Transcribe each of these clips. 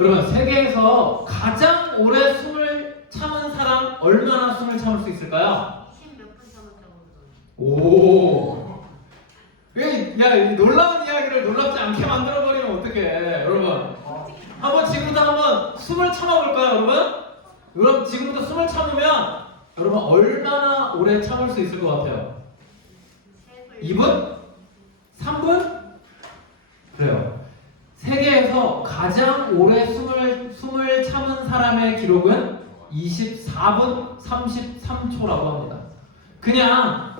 여러분, 세계에서 가장 오래 숨을 참은 사람 얼마나 숨을 참을 수 있을까요? 20몇 분 참았다고 그러던데. 오. 야, 이 놀라운 이야기를 놀랍지 않게 만들어버리면 어떡해. 여러분, 한번 지금부터 한번 숨을 참아볼까요, 여러분? 여러분, 지금부터 숨을 참으면 여러분 얼마나 오래 참을 수 있을 것 같아요? 2분? 3분? 그래요. 세계에서 가장 오래 숨을 참은 사람의 기록은 24분 33초라고 합니다. 그냥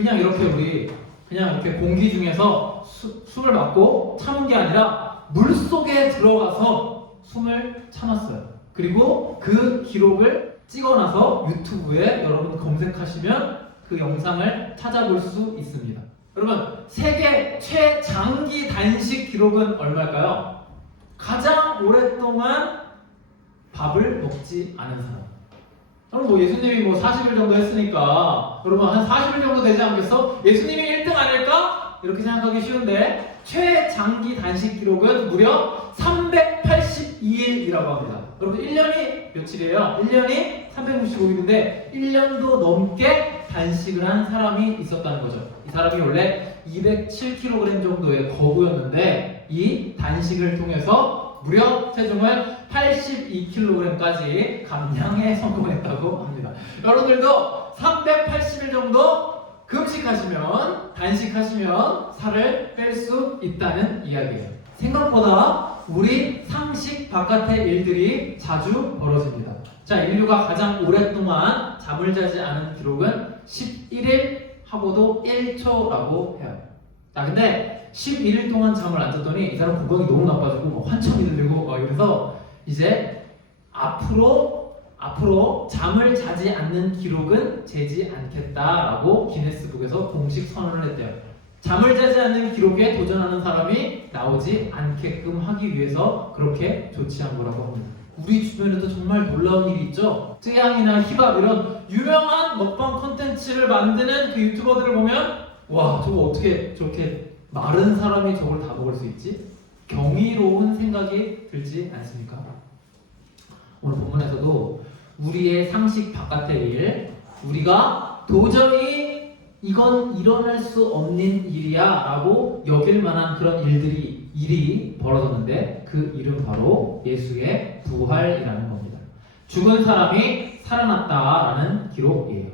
이렇게 공기 중에서 숨을 막고 참은 게 아니라 물 속에 들어가서 숨을 참았어요. 그리고 그 기록을 찍어놔서 유튜브에 여러분 검색하시면 그 영상을 찾아볼 수 있습니다. 여러분, 세계 최장기 단식 기록은 얼마일까요? 가장 오랫동안 밥을 먹지 않은 사람. 여러분, 뭐 예수님이 40일 정도 했으니까 여러분 한 40일 정도 되지 않겠어? 예수님이 1등 아닐까? 이렇게 생각하기 쉬운데 최장기 단식 기록은 무려 382일이라고 합니다. 여러분, 1년이 며칠이에요? 1년이 365일인데 1년도 넘게 단식을 한 사람이 있었다는 거죠. 이 사람이 원래 207kg 정도의 거구였는데 이 단식을 통해서 무려 체중을 82kg까지 감량에 성공했다고 합니다. 여러분들도 380일 정도 금식하시면, 단식하시면 살을 뺄 수 있다는 이야기예요. 생각보다 우리 상식 바깥의 일들이 자주 벌어집니다. 자, 인류가 가장 오랫동안 잠을 자지 않은 기록은 11일 하고도 1초라고 해요. 자, 근데 11일 동안 잠을 안 잤더니 이 사람 건강이 너무 나빠지고 환청이 들리고 이래서 이제 앞으로 잠을 자지 않는 기록은 재지 않겠다라고 기네스북에서 공식 선언을 했대요. 잠을 자지 않는 기록에 도전하는 사람이 나오지 않게끔 하기 위해서 그렇게 조치한 거라고 합니다. 우리 주변에도 정말 놀라운 일이 있죠. 쯔양이나 힙합 이런 유명한 먹방 콘텐츠를 만드는 그 유튜버들을 보면 와, 저거 어떻게 저렇게 마른 사람이 저걸 다 먹을 수 있지? 경이로운 생각이 들지 않습니까? 오늘 본문에서도 우리의 상식 바깥의 일, 우리가 도저히 이건 일어날 수 없는 일이야 라고 여길 만한 그런 일이 벌어졌는데 그 이름 바로 예수의 부활이라는 겁니다. 죽은 사람이 살아났다라는 기록이에요.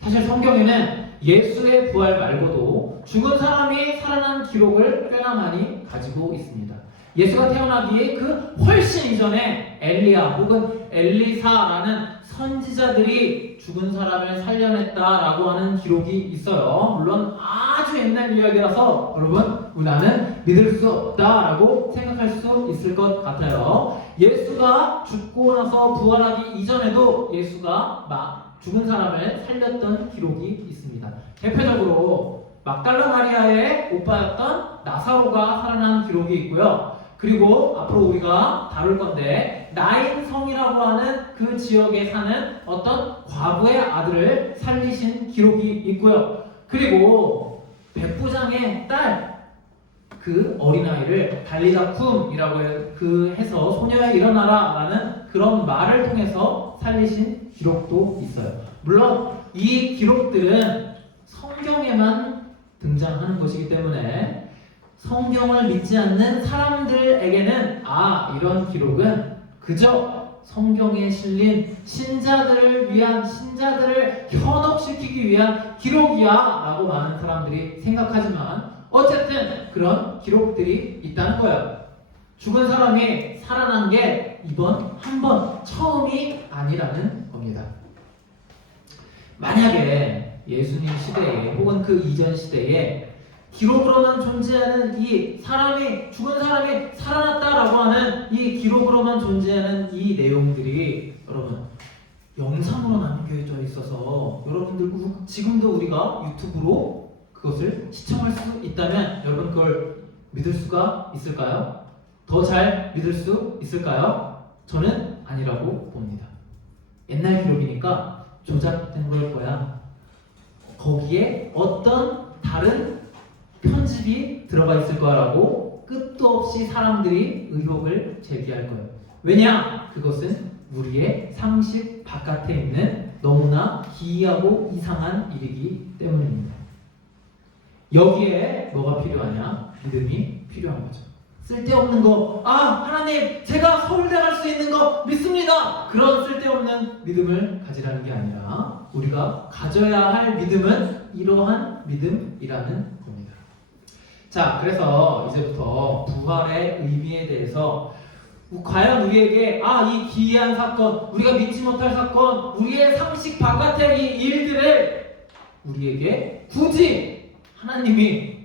사실 성경에는 예수의 부활 말고도 죽은 사람이 살아난 기록을 꽤나 많이 가지고 있습니다. 예수가 태어나기에 그 훨씬 이전에 엘리야 혹은 엘리사라는 선지자들이 죽은 사람을 살려냈다라고 하는 기록이 있어요. 물론 아주 옛날 이야기라서 여러분, 나는 믿을 수 없다라고 생각할 수 있을 것 같아요. 예수가 죽고 나서 부활하기 이전에도 예수가 죽은 사람을 살렸던 기록이 있습니다. 대표적으로 막달라 마리아의 오빠였던 나사로가 살아난 기록이 있고요. 그리고 앞으로 우리가 다룰 건데 나인 성이라고 하는 그 지역에 사는 어떤 과부의 아들을 살리신 기록이 있고요. 그리고 백부장의 딸, 그 어린아이를 달리자쿰이라고 해서 소녀야 일어나라 라는 그런 말을 통해서 살리신 기록도 있어요. 물론 이 기록들은 성경에만 등장하는 것이기 때문에 성경을 믿지 않는 사람들에게는 이런 기록은 그저 성경에 실린 신자들을 현혹시키기 위한 기록이야 라고 많은 사람들이 생각하지만 어쨌든 그런 기록들이 있다는 거예요. 죽은 사람이 살아난 게 이번 한 번 처음이 아니라는 겁니다. 만약에 예수님 시대에 혹은 그 이전 시대에 기록으로만 존재하는 죽은 사람이 살아났다라고 하는 이 기록으로만 존재하는 이 내용들이 여러분 영상으로 남겨져 있어서 여러분들 지금도 우리가 유튜브로 그것을 시청할 수 있다면 여러분 그걸 믿을 수가 있을까요? 더 잘 믿을 수 있을까요? 저는 아니라고 봅니다. 옛날 기록이니까 조작된 걸 거야. 거기에 어떤 다른 편집이 들어가 있을 거라고 끝도 없이 사람들이 의혹을 제기할 거예요. 왜냐? 그것은 우리의 상식 바깥에 있는 너무나 기이하고 이상한 일이기 때문입니다. 여기에 뭐가 필요하냐? 믿음이 필요한 거죠. 쓸데없는 거, 하나님 제가 서울대 갈 수 있는 거 믿습니다. 그런 쓸데없는 믿음을 가지라는 게 아니라 우리가 가져야 할 믿음은 이러한 믿음이라는 겁니다. 자, 그래서 이제부터 부활의 의미에 대해서 과연 우리에게 이 기이한 사건, 우리가 믿지 못할 사건, 우리의 상식 바깥의 이 일들을 우리에게 굳이 하나님이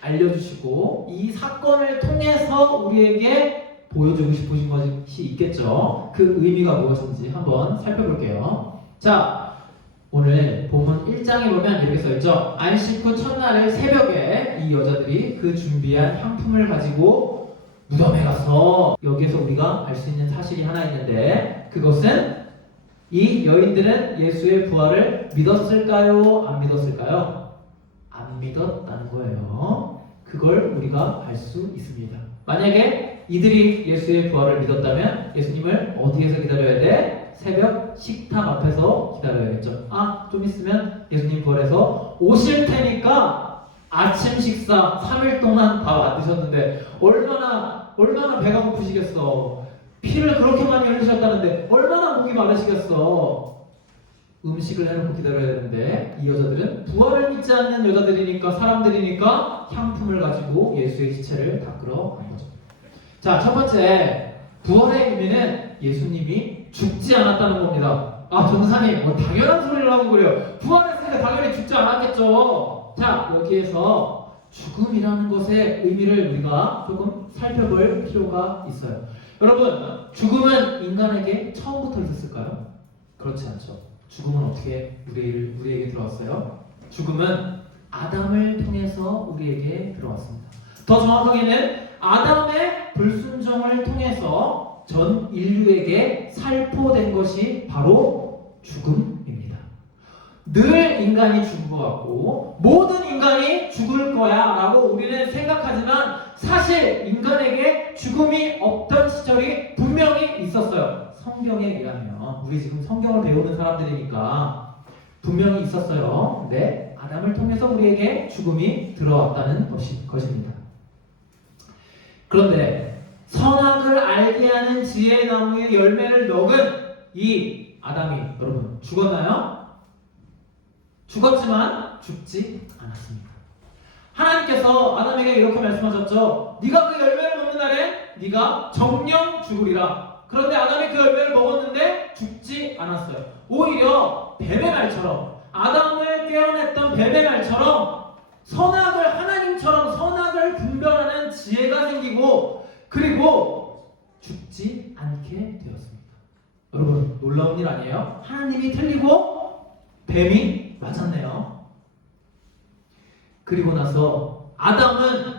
알려주시고 이 사건을 통해서 우리에게 보여주고 싶으신 것이 있겠죠. 그 의미가 무엇인지 한번 살펴볼게요. 자, 오늘 본문 1장에 보면 이렇게 써있죠. 안식 후 첫날의 새벽에 이 여자들이 그 준비한 향품을 가지고 무덤에 가서, 여기에서 우리가 알 수 있는 사실이 하나 있는데, 그것은 이 여인들은 예수의 부활을 믿었을까요? 안 믿었을까요? 안 믿었다는 거예요. 그걸 우리가 알 수 있습니다. 만약에 이들이 예수의 부활을 믿었다면 예수님을 어디에서 기다려야 돼? 새벽 식탁 앞에서 기다려야겠죠. 좀 있으면 예수님 부활해서 오실 테니까 아침 식사 3일 동안 밥 안 드셨는데 얼마나 배가 고프시겠어. 피를 그렇게 많이 흘리셨다는데 얼마나 목이 마르시겠어. 음식을 해놓고 기다려야 되는데 이 여자들은 부활을 믿지 않는 여자들이니까, 사람들이니까 향품을 가지고 예수의 시체를 닦으러 간 거죠. 자, 첫 번째 부활의 의미는 예수님이 죽지 않았다는 겁니다. 전사님 당연한 소리를 하고 그래요. 부활했으니까 당연히 죽지 않았겠죠. 자, 여기에서 죽음이라는 것의 의미를 우리가 조금 살펴볼 필요가 있어요. 여러분, 죽음은 인간에게 처음부터 있었을까요? 그렇지 않죠. 죽음은 어떻게 우리에게 들어왔어요? 죽음은 아담을 통해서 우리에게 들어왔습니다. 더 정확하게는 아담의 불순종을 통해서 전 인류에게 살포된 것이 바로 죽음입니다. 늘 인간이 죽은 것 같고 모든 인간이 죽을 거야 라고 우리는 생각하지만 사실 인간에게 죽음이 없던 시절이 분명히 있었어요. 성경에 의하면, 우리 지금 성경을 배우는 사람들이니까 분명히 있었어요. 근데 아담을 통해서 우리에게 죽음이 들어왔다는 것입니다. 그런데 선악을 알게 하는 지혜의 나무의 열매를 먹은 이 아담이 여러분 죽었나요? 죽었지만 죽지 않았습니다. 하나님께서 아담에게 이렇게 말씀하셨죠. 네가 그 열매를 먹는 날에 네가 정령 죽으리라. 그런데 아담이 그 열매를 먹었는데 죽지 않았어요. 오히려 뱀의 말처럼, 아담을 깨어냈던 뱀의 말처럼 하나님처럼 선악을 분별하는 지혜가 생기고 그리고 죽지 않게 되었습니다. 여러분, 놀라운 일 아니에요? 하나님이 틀리고 뱀이 맞았네요. 그리고 나서 아담은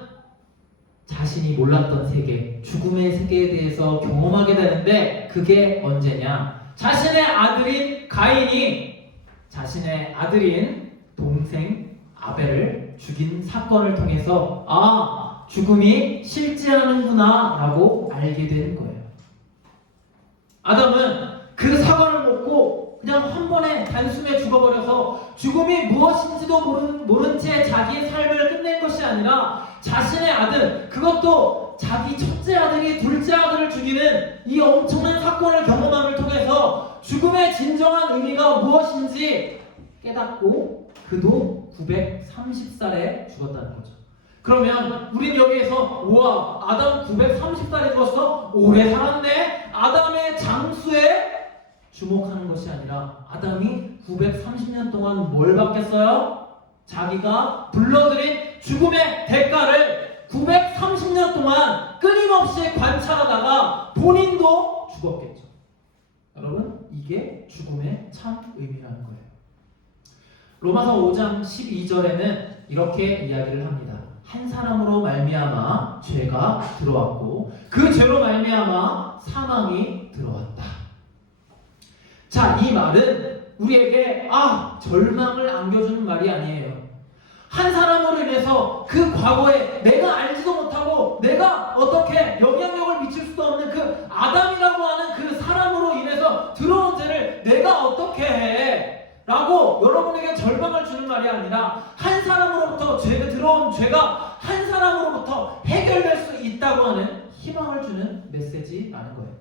자신이 몰랐던 세계, 죽음의 세계에 대해서 경험하게 되는데 그게 언제냐? 자신의 아들인 가인이 자신의 아들인 동생 아벨을 죽인 사건을 통해서 죽음이 실제하는구나 라고 알게 되는 거예요. 아담은 그 사과를 먹고 그냥 한 번에 단숨에 죽어버려서 죽음이 무엇인지도 모른 채 자기의 삶을 끝낸 것이 아니라 자신의 아들, 그것도 자기 첫째 아들이 둘째 아들을 죽이는 이 엄청난 사건을 경험함을 통해서 죽음의 진정한 의미가 무엇인지 깨닫고 그도 930살에 죽었다는 거죠. 그러면 우린 여기에서 우와, 아담 930살에 죽었어? 오래 살았네? 아담의 장수에 주목하는 것이 아니라 아담이 930년 동안 뭘 받겠어요? 자기가 불러들인 죽음의 대가를 930년 동안 끊임없이 관찰하다가 본인도 죽었겠죠. 여러분, 이게 죽음의 참 의미라는 거예요. 로마서 5장 12절에는 이렇게 이야기를 합니다. 한 사람으로 말미암아 죄가 들어왔고 그 죄로 말미암아 사망이 들어왔다. 자, 이 말은 우리에게 절망을 안겨주는 말이 아니에요. 한 사람으로 인해서 그 과거에 내가 알지도 못하고 내가 어떻게 영향력을 미칠 수도 없는 그 아담이라고 죄가 한 사람으로부터 해결될 수 있다고 하는 희망을 주는 메시지라는 거예요.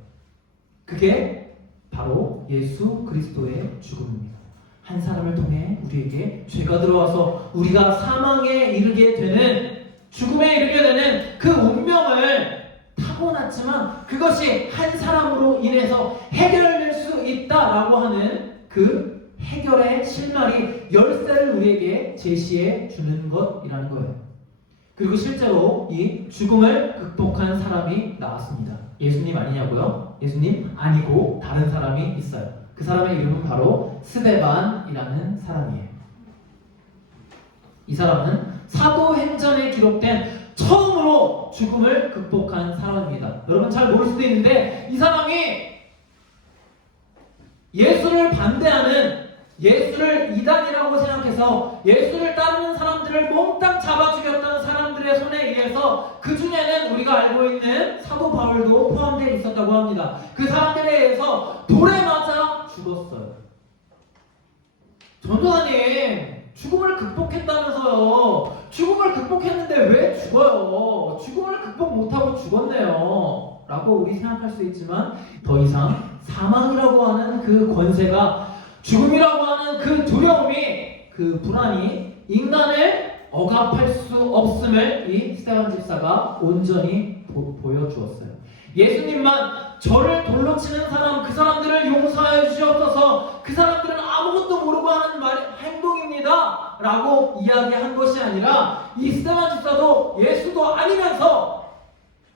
그게 바로 예수 그리스도의 죽음입니다. 한 사람을 통해 우리에게 죄가 들어와서 우리가 사망에 이르게 되는, 죽음에 이르게 되는 그 운명을 타고났지만 그것이 한 사람으로 인해서 해결될 수 있다라고 하는 그 해결의 실마리 열쇠를 우리에게 제시해 주는 것이라는 거예요. 그리고 실제로 이 죽음을 극복한 사람이 나왔습니다. 예수님 아니냐고요? 예수님 아니고 다른 사람이 있어요. 그 사람의 이름은 바로 스데반이라는 사람이에요. 이 사람은 사도행전에 기록된 처음으로 죽음을 극복한 사람입니다. 여러분 잘 모를 수도 있는데 이 사람이 예수를 반대하는, 예수를 이단이라고 생각해서 예수를 따르는 사람들을 몽땅 잡아 죽였던 사람들의 손에 의해서, 그 중에는 우리가 알고 있는 사도 바울도 포함되어 있었다고 합니다. 그 사람들에 의해서 돌에 맞아 죽었어요. 전도사님, 죽음을 극복했다면서요. 죽음을 극복했는데 왜 죽어요? 죽음을 극복 못하고 죽었네요 라고 우리 생각할 수 있지만, 더 이상 사망이라고 하는 그 권세가, 죽음이라고 하는 그 두려움이, 그 불안이 인간을 억압할 수 없음을 이 스데반 집사가 온전히 보여주었어요. 예수님만 저를 돌로 치는 사람, 그 사람들을 용서하여 주시옵소서, 그 사람들은 아무것도 모르고 하는 행동입니다 라고 이야기한 것이 아니라, 이 스데반 집사도 예수도 아니면서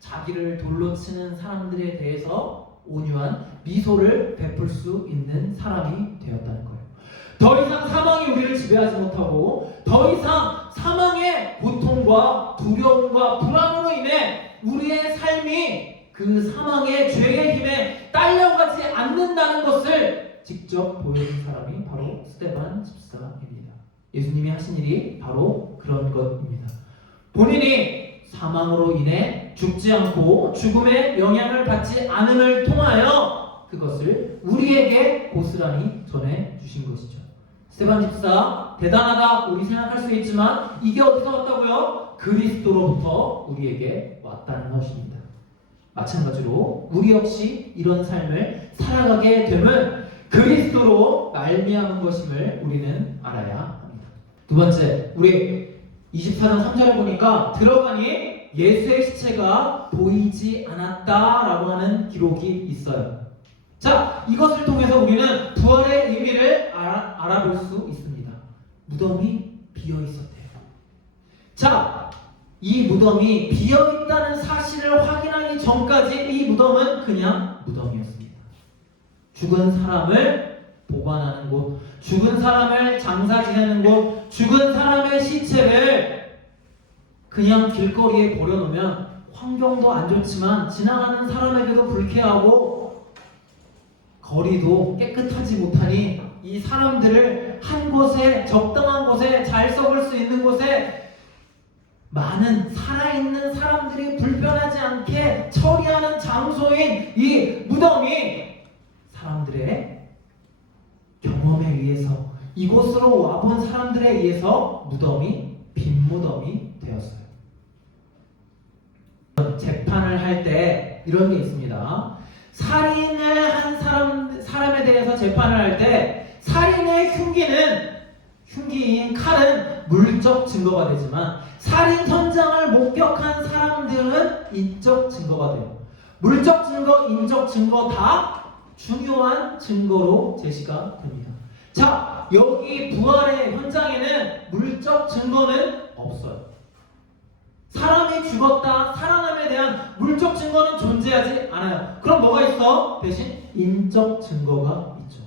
자기를 돌로 치는 사람들에 대해서 온유한 미소를 베풀 수 있는 사람이 되었다는 거예요. 더 이상 사망이 우리를 지배하지 못하고, 더 이상 사망의 고통과 두려움과 불안으로 인해 우리의 삶이 그 사망의 죄의 힘에 딸려가지 않는다는 것을 직접 보여준 사람이 바로 스데반 집사입니다. 예수님이 하신 일이 바로 그런 것입니다. 본인이 사망으로 인해 죽지 않고 죽음의 영향을 받지 않음을 통하여 그것을 우리에게 고스란히 전해주신 것이죠. 스데반 집사 대단하다 우리 생각할 수 있지만, 이게 어디서 왔다고요? 그리스도로부터 우리에게 왔다는 것입니다. 마찬가지로 우리 역시 이런 삶을 살아가게 됨은 그리스도로 말미암은 것임을 우리는 알아야 합니다. 두 번째, 우리 24장 3절에 보니까 들어가니 예수의 시체가 보이지 않았다라고 하는 기록이 있어요. 자, 이것을 통해서 우리는 부활의 의미를 알아볼 수 있습니다. 무덤이 비어 있었대요. 자, 이 무덤이 비어 있다는 사실을 확인하기 전까지 이 무덤은 그냥 무덤이었습니다. 죽은 사람을 보관하는 곳, 죽은 사람을 장사 지내는 곳, 죽은 사람의 시체를 그냥 길거리에 버려놓으면 환경도 안 좋지만 지나가는 사람에게도 불쾌하고 거리도 깨끗하지 못하니 이 사람들을 한 곳에, 적당한 곳에, 잘 썩을 수 있는 곳에 많은 살아있는 사람들이 불편하지 않게 처리하는 장소인 이 무덤이 사람들의 경험에 의해서, 이곳으로 와본 사람들에 의해서 무덤이 빈 무덤이 되었어요. 재판을 할 때 이런 게 있습니다. 살인을 한 사람에 대해서 재판을 할 때 살인의 흉기인 칼은 물적 증거가 되지만, 살인 현장을 목격한 사람들은 인적 증거가 돼요. 물적 증거, 인적 증거 다 중요한 증거로 제시가 됩니다. 자, 여기 부활의 현장에는 물적 증거는 없어요. 사람이 죽었다, 살아남에 대한 물적 증거는 존재하지 않아요. 그럼 뭐가 있어? 대신 인적 증거가 있죠.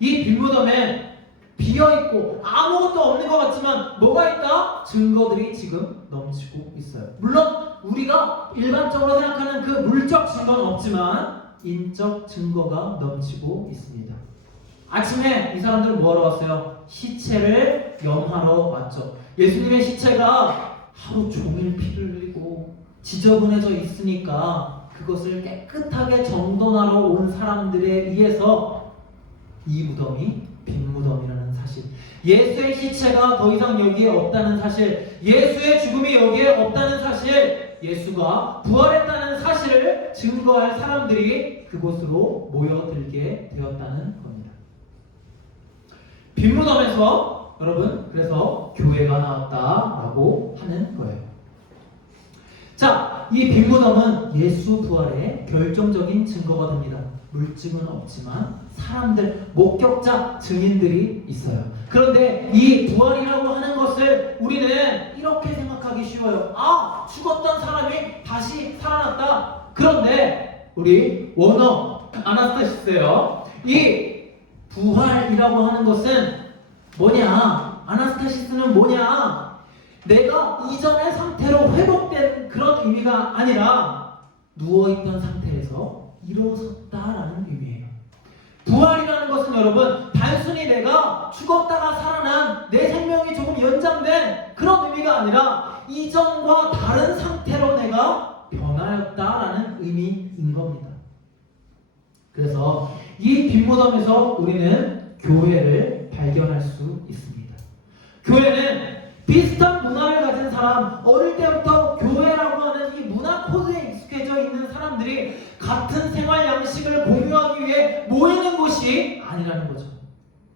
이 빈무덤에 비어있고 아무것도 없는 것 같지만 뭐가 있다? 증거들이 지금 넘치고 있어요. 물론 우리가 일반적으로 생각하는 그 물적 증거는 없지만 인적 증거가 넘치고 있습니다. 아침에 이 사람들은 뭐하러 왔어요? 시체를 염하러 왔죠. 예수님의 시체가 하루 종일 피를 흘리고 지저분해져 있으니까 그것을 깨끗하게 정돈하러 온 사람들에 의해서 이 무덤이 빈 무덤이라는 사실을 사실, 예수의 시체가 더 이상 여기에 없다는 사실, 예수의 죽음이 여기에 없다는 사실, 예수가 부활했다는 사실을 증거할 사람들이 그곳으로 모여들게 되었다는 겁니다. 빈 무덤에서 여러분, 그래서 교회가 나왔다라고 하는 거예요. 자, 이 빈 무덤은 예수 부활의 결정적인 증거가 됩니다. 물증은 없지만 사람들, 목격자, 증인들이 있어요. 그런데 이 부활이라고 하는 것을 우리는 이렇게 생각하기 쉬워요. 아, 죽었던 사람이 다시 살아났다. 그런데 우리 원어 아나스타시스예요. 이 부활이라고 하는 것은 뭐냐? 아나스타시스는 뭐냐? 내가 이전의 상태로 회복된 그런 의미가 아니라 누워있던 상태에서 일어섰다라는 의미예요. 부활이라는 것은 여러분, 단순히 내가 죽었다가 살아난 내 생명이 조금 연장된 그런 의미가 아니라 이전과 다른 상태로 내가 변하였다라는 의미인 겁니다. 그래서 이 빈 무덤에서 우리는 교회를 발견할 수 있습니다. 교회는 비슷한 문화를 가진 사람, 어릴 때부터 교회라고 하는 이 문화 코드에 익숙해져 있는 사람들이 같은 생활 양식을 공유하기 위해 모이는 곳이 아니라는 거죠.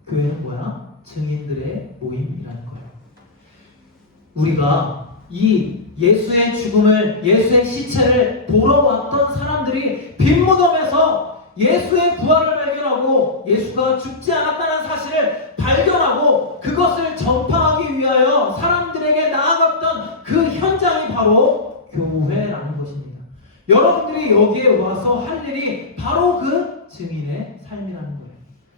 교회는 뭐야? 증인들의 모임이라는 거예요. 우리가 이 예수의 죽음을, 예수의 시체를 보러 왔던 사람들이 빈 무덤에서 예수의 부활을 발견하고 예수가 죽지 않았다는 사실을 발견하고 그것을 전파하기 위하여 사람들에게 나아갔던 그 현장이 바로 교회라는 것입니다. 여러분들이 여기에 와서 할 일이 바로 그 증인의 삶이라는 거예요.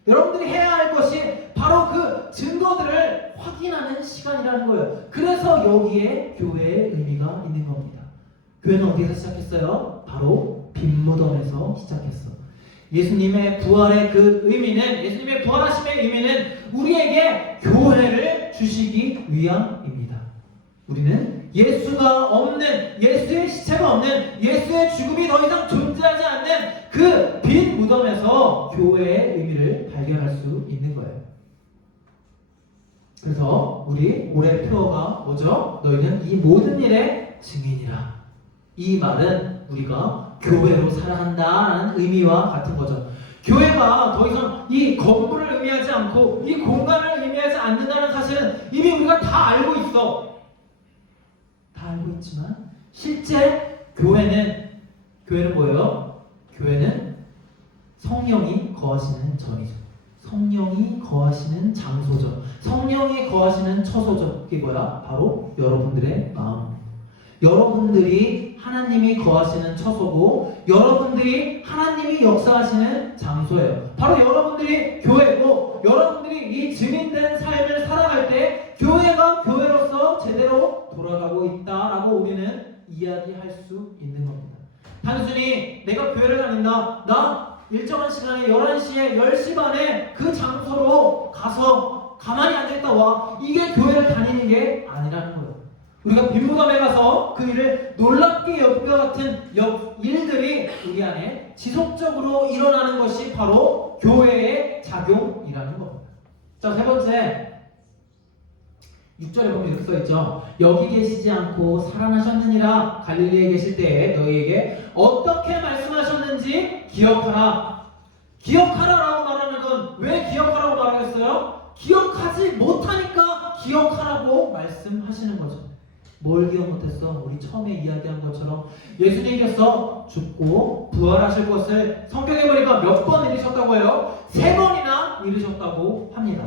여러분들이 해야 할 것이 바로 그 증거들을 확인하는 시간이라는 거예요. 그래서 여기에 교회의 의미가 있는 겁니다. 교회는 어디서 시작했어요? 바로 빈 무덤에서 시작했어. 예수님의 부활의 그 의미는, 예수님의 부활하심의 의미는 우리에게 교회를 주시기 위함입니다. 우리는 예수가 없는, 예수의 시체가 없는, 예수의 죽음이 더 이상 존재하지 않는 그 빈 무덤에서 교회의 의미를 발견할 수 있는 거예요. 그래서 우리 올해 표어가 뭐죠? 너희는 이 모든 일의 증인이라. 이 말은 우리가 교회로 살아간다라는 의미와 같은 거죠. 교회가 더 이상 이 건물을 의미하지 않고 이 공간을 의미하지 않는다는 사실은 이미 우리가 다 알고 있어. 다 알고 있지만 실제 교회는 뭐예요? 교회는 성령이 거하시는 전이죠. 성령이 거하시는 장소죠. 성령이 거하시는 처소죠. 그게 뭐야? 바로 여러분들의 마음. 여러분들이 하나님이 거하시는 처소고 여러분들이 하나님이 역사하시는 장소예요. 바로 여러분들이 교회고 여러분들이 이 증인된 삶을 살아갈 때 교회가 교회로서 제대로 돌아가고 있다라고 우리는 이야기할 수 있는 겁니다. 단순히 내가 교회를 다닌다. 나 일정한 시간에 11시에 10시 반에 그 장소로 가서 가만히 앉아있다 와. 이게 교회를 다니는 게 아니라는 거예요. 우리가 빈 무덤에 가서 그 일을 놀랍게 여기와 같은 일들이 우리 안에 지속적으로 일어나는 것이 바로 교회의 작용이라는 겁니다. 자, 세 번째 6절에 보면 이렇게 써있죠. 여기 계시지 않고 살아나셨느니라. 갈릴리에 계실 때에 너희에게 어떻게 말씀하셨는지 기억하라. 기억하라라고 말하는 건 왜 기억하라고 말하겠어요? 기억하지 못하니까 기억하라고 말씀하시는 거죠. 뭘 기억 못했어? 우리 처음에 이야기한 것처럼 예수님께서 죽고 부활하실 것을 성경에 보니까 몇 번 이르셨다고 해요? 3번이나 이르셨다고 합니다.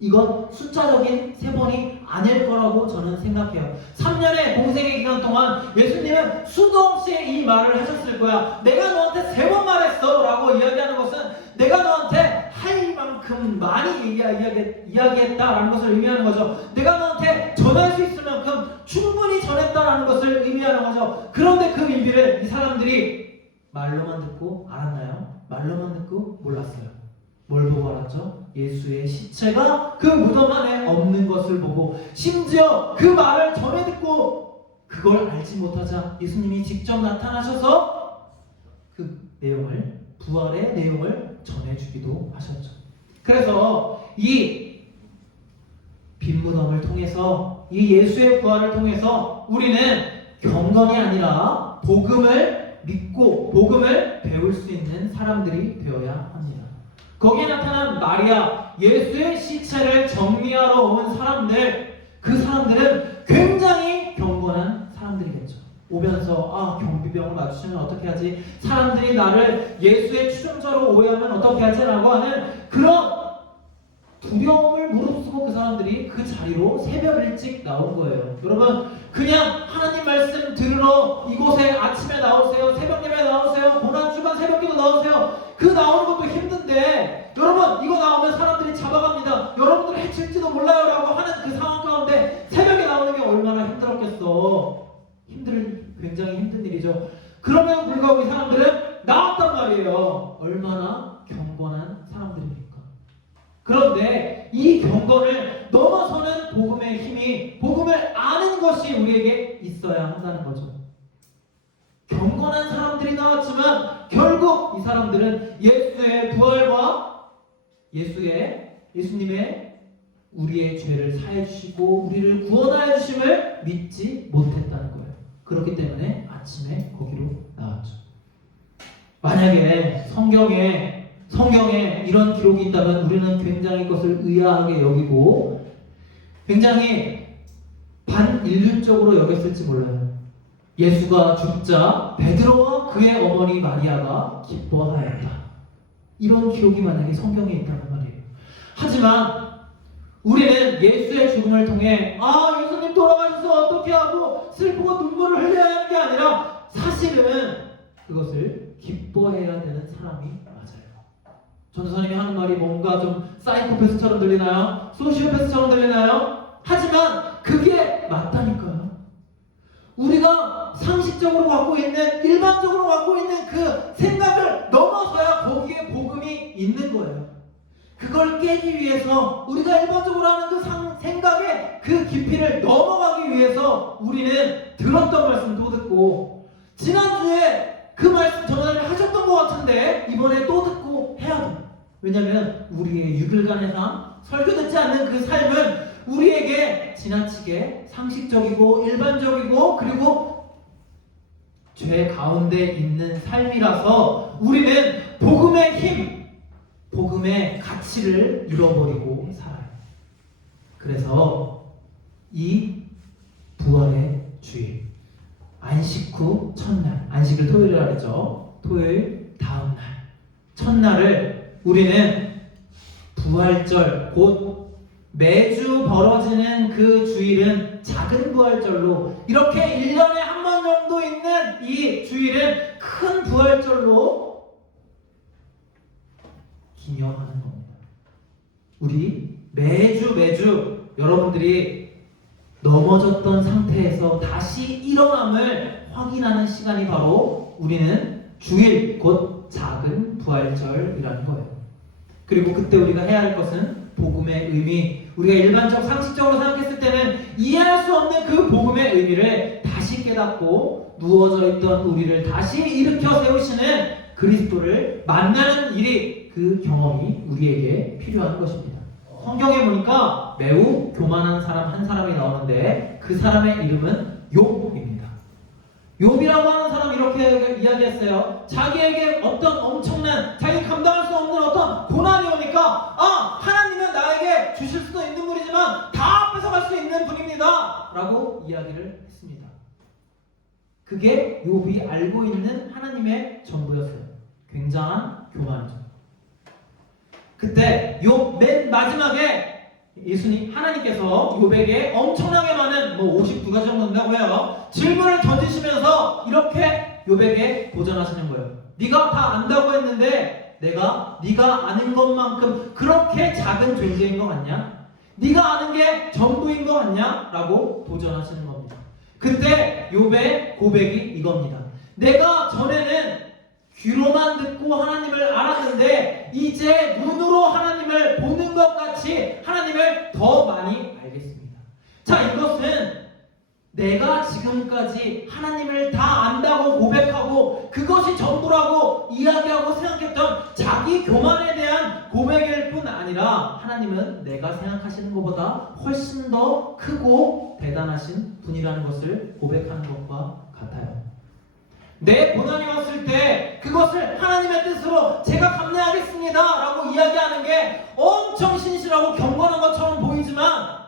이건 숫자적인 3번이 아닐 거라고 저는 생각해요. 3년의 공생의 기간 동안 예수님은 수도 없이 이 말을 하셨을 거야. 내가 너한테 3번 말했어 라고 이야기하는 것은 내가 너한테 할 만큼 많이 이야기했다라는 것을 의미하는 거죠. 내가 너한테 전할 수 있을 만큼 충분히 전했다라는 것을 의미하는 거죠. 그런데 그 의미를 이 사람들이 말로만 듣고 알았나요? 말로만 듣고 몰랐어요. 뭘 보고 알았죠? 예수의 시체가 그 무덤 안에 없는 것을 보고 심지어 그 말을 전해 듣고 그걸 알지 못하자 예수님이 직접 나타나셔서 그 내용을, 부활의 내용을 전해주기도 하셨죠. 그래서 이 빈무덤을 통해서 이 예수의 부활을 통해서 우리는 경건이 아니라 복음을 믿고 복음을 배울 수 있는 사람들이 되어야 합니다. 거기에 나타난 마리아, 예수의 시체를 정리하러 온 사람들, 그 사람들은 굉장히 경건한 사람들이겠죠. 오면서 경비병을 마주치면 어떻게 하지? 사람들이 나를 예수의 추종자로 오해하면 어떻게 하지? 라고 하는 그런 두려움을 무릅쓰고 그 사람들이 그 자리로 새벽 일찍 나온 거예요. 여러분, 그냥 하나님 말씀 들으러 이곳에 아침에 나오세요, 새벽 예배 나오세요, 고난주간 새벽기도 나오세요. 그 나오는 것도 힘든데 여러분, 이거 나오면 사람들이 잡아갑니다, 여러분들 해칠지도 몰라요 라고 하는 그 상황 가운데 새벽에 나오는 게 얼마나 힘들었겠어. 굉장히 힘든 일이죠. 그럼에도 불구하고 이 사람들은 나왔단 말이에요. 얼마나 경건한 사람들입니까? 그런데 이 경건을 넘어서는 복음의 힘이, 복음을 아는 것이 우리에게 있어야 한다는 거죠. 경건한 사람들이 나왔지만 결국 이 사람들은 예수의 부활과 예수님의 우리의 죄를 사해 주시고 우리를 구원하여 주심을 믿지 못했다는 거예요. 그렇기 때문에 아침에 거기로 나왔죠. 만약에 성경에 이런 기록이 있다면 우리는 굉장히 그것을 의아하게 여기고 굉장히 반인륜적으로 여겼을지 몰라요. 예수가 죽자 베드로와 그의 어머니 마리아가 기뻐하였다. 이런 기록이 만약에 성경에 있다는 말이에요. 하지만 우리는 예수의 죽음을 통해 예수님 돌아가셔서 어떻게 하고 슬프고 눈물을 흘려야 하는 게 아니라 사실은 그것을 기뻐해야 되는 사람이 맞아요. 전도사님이 하는 말이 뭔가 좀 사이코패스처럼 들리나요? 소시오패스처럼 들리나요? 하지만 그게 맞다니까요. 우리가 상식적으로 갖고 있는, 일반적으로 갖고 있는 그 생각을 넘어서야 거기에 복음이 있는 거예요. 그걸 깨기 위해서, 우리가 일반적으로 하는 그 생각의 그 깊이를 넘어가기 위해서 우리는 들었던 말씀 또 듣고, 지난주에 그 말씀 전화를 하셨던 것 같은데 이번에 또 듣고 해야 돼요. 왜냐하면 우리의 6일간의 삶, 설교 듣지 않는 그 삶은 우리에게 지나치게 상식적이고 일반적이고 그리고 죄 가운데 있는 삶이라서 우리는 복음의 힘, 복음의 가치를 잃어버리고 살아요. 그래서 이 부활의 주일, 안식 후 첫날, 안식을 토요일이라 그랬죠. 토요일 다음 날, 첫날을 우리는 부활절, 곧 매주 벌어지는 그 주일은 작은 부활절로, 이렇게 1년에 한 번 정도 있는 이 주일은 큰 부활절로 기념하는 겁니다. 우리 매주 여러분들이 넘어졌던 상태에서 다시 일어남을 확인하는 시간이 바로 우리는 주일, 곧 작은 부활절이라는 거예요. 그리고 그때 우리가 해야 할 것은 복음의 의미, 우리가 일반적 상식적으로 생각했을 때는 이해할 수 없는 그 복음의 의미를 다시 깨닫고 누워져 있던 우리를 다시 일으켜 세우시는 그리스도를 만나는 일이, 그 경험이 우리에게 필요한 것입니다. 성경에 보니까 매우 교만한 사람 한 사람이 나오는데 그 사람의 이름은 욥입니다. 욥이라고 하는 사람 이렇게 이야기했어요. 자기에게 어떤 엄청난, 자기 감당할 수 없는 어떤 고난이 오니까 하나님은 나에게 주실 수도 있는 분이지만 다 뺏어갈 수 있는 분입니다 라고 이야기를 했습니다. 그게 욥이 알고 있는 하나님의 전부였어요. 굉장한 교만이죠. 그때 욥 맨 마지막에 하나님께서 욥에게 엄청나게 많은 52가지 정도 된다고 해요. 질문을 던지시면서 이렇게 욥에게 도전하시는 거예요. 네가 다 안다고 했는데 네가 아는 것만큼 그렇게 작은 존재인 것 같냐? 네가 아는 게 전부인 것 같냐? 라고 도전하시는 겁니다. 그때 욥의 고백이 이겁니다. 내가 전에는 귀로만 듣고 하나님을 알았는데 이제 눈으로 하나님을 보는 것 같이 하나님을 더 많이 알겠습니다. 자, 이것은 내가 지금까지 하나님을 다 안다고 고백하고 그것이 전부라고 이야기하고 생각했던 자기 교만에 대한 고백일 뿐 아니라 아니라 하나님은 내가 생각하시는 것보다 훨씬 더 크고 대단하신 분이라는 것을 고백하는 것과 같아요. 내 고난이 왔을 때 그것을 하나님의 뜻으로 제가 감내하겠습니다 라고 이야기하는 게 엄청 신실하고 경건한 것처럼 보이지만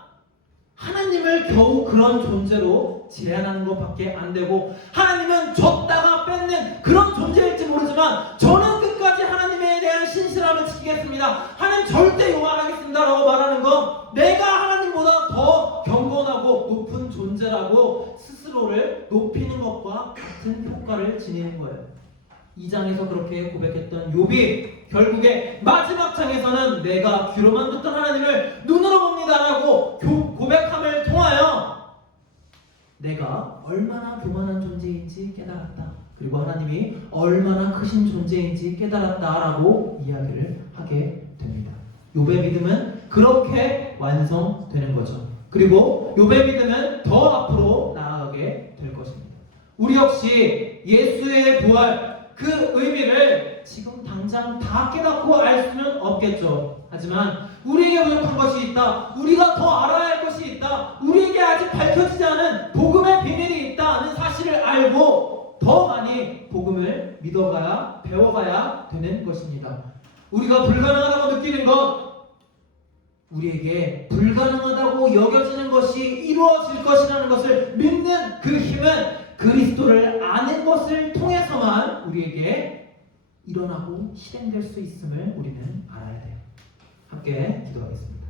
하나님을 겨우 그런 존재로 제한하는 것밖에 안 되고 하나님은 줬다가 뺏는 그런 존재일지 모르지만 저는 끝까지 하나님에 대한 신실함을 지키겠습니다. 하나님 절대 용서 안 하겠습니다 라고 말하는 건 내가 하나님보다 더 경건하고 높은 존재라고 스스로를 높이는 것과 같은 효과를 지니는 거예요. 2장에서 그렇게 고백했던 욥이 결국에 마지막 장에서는 내가 귀로만 듣던 하나님을 눈으로 봅니다라고 고백함을 통하여 내가 얼마나 교만한 존재인지 깨달았다. 그리고 하나님이 얼마나 크신 존재인지 깨달았다라고 이야기를 하게 됩니다. 욥의 믿음은 그렇게 완성되는 거죠. 그리고 욥의 믿음은 더 앞으로 나아가게 될 것입니다. 우리 역시 예수의 부활 그 의미를 지금 당장 다 깨닫고 알 수는 없겠죠. 하지만 우리에게 부족한 것이 있다. 우리가 더 알아야 할 것이 있다. 우리에게 아직 밝혀지지 않은 복음의 비밀이 있다는 사실을 알고 더 많이 복음을 믿어가야 배워가야 되는 것입니다. 우리가 불가능하다고 느끼는 것, 우리에게 불가능하다고 여겨지는 것이 이루어질 것이라는 것을 믿는 그 힘은 그리스도를 아는 것을 통해서만 우리에게 일어나고 실행될 수 있음을 우리는 알아야 돼요. 함께 기도하겠습니다.